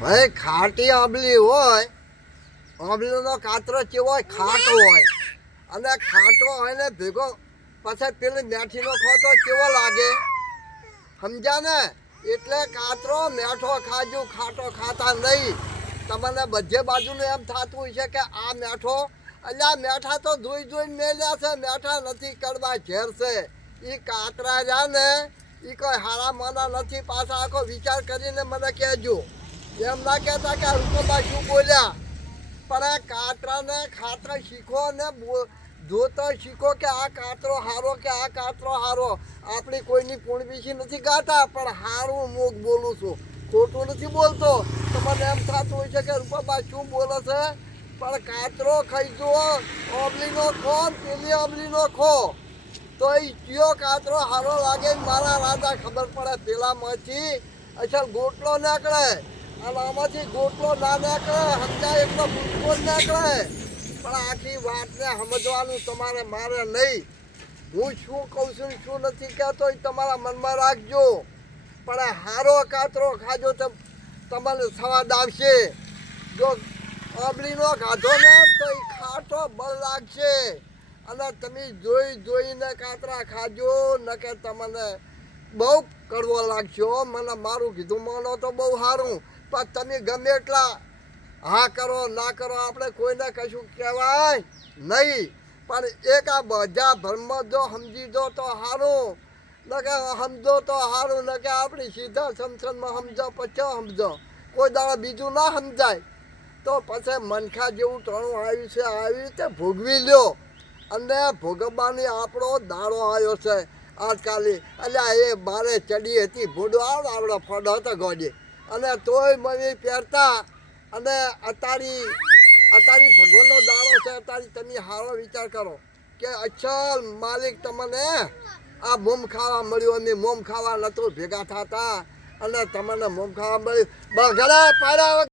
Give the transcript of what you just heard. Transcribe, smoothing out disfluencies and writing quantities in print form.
ભાઈ ખાટી આંબલી હોય, આંબલીનો કાતરો કેવો હોય, ખાટો હોય. અને ખાટો હોય ને ભેગો પછી પેલી મેઠીનો ખોતો કેવો લાગે, સમજ્યા ને? એટલે કાતરો મેઠો ખાજો, ખાટો ખાતા નહીં. તમને બધે બાજુનું એમ થતું છે કે આ મેઠો, અલ્યા મેઠા તો જોઈને મેલ્યા છે, મેઠા નથી કડવા ઝેર છે. એ કાતરા રહ્યા ને એ કોઈ હારા માના નથી. પાછા આખો વિચાર કરીને મને કહેજો, એમ ના કહેતા કે રૂપમાં શું બોલ્યા. પણ આ કાતરાને ખાતરા શીખો ને જોતો શીખો કે આ કાતરો હારો કે આ કાતરો હારો. આપણી કોઈની પૂણબીસી નથી ગાતા, પણ હારું મુખ બોલું છું, ખોટું નથી બોલતો. તો મને એમ થતું હોય છે કે રૂપાબા શું બોલે છે. પણ કાતરો ખાઈ જુઓ, આંબલીનો ખો, પેલી આંબલીનો ખો, તો એ કયો કાતરો હારો લાગે. મારા રાજા ખબર પડે. પેલામાંથી અસલ ગોટલો નીકળે અને આમાંથી ગોટલો ના નીકળે, સમજાય એટલો ભૂલકો જ નીકળે. પણ આખી વાતને સમજવાનું તમારે મારે નહીં. હું શું કહું છું શું નથી કહેતો એ તમારા મનમાં રાખજો. પણ હારો કાતરો ખાજો તો તમને સ્વાદ આવશે. જો આંબલીનો ખાધો ને તો એ ખાટો બળ લાગશે. અને તમે જોઈને કાતરા ખાજો, ન કે તમને બહુ કડવો લાગશે. મને મારું કીધું માનો તો બહુ સારું. પણ તમે ગમે એટલા હા કરો ના કરો, આપણે કોઈને કશું કહેવાય નહીં. પણ એક આ બધા ધર્મ જો સમજી દો તો સારું, ન કે સમજો તો સારું. ન કે આપણી સીધા સંસદમાં સમજો પછી સમજો, કોઈ દાડા બીજું ના સમજાય. તો પછી મનખા જેવું ટણું આવ્યું છે, આવી રીતે ભોગવી લ્યો. અને ભોગવવાની આપણો દાડો આવ્યો છે આજકાલે. અલ્યા એ મારે ચડી હતી ભૂડો આવડો ફોડો હતો ગોડી, અને તોય મને પહેરતા. અને અત્યારે ભગવાનનો દાડો છે. અત્યારે તમે સારો વિચાર કરો કે અચલ માલિક તમને આ મોમ ખાવા મળ્યું. અમે મોમ ખાવા નહોતું ભેગા થતા અને તમને મોમ ખાવા મળ્યું. બગડા પાડ્યા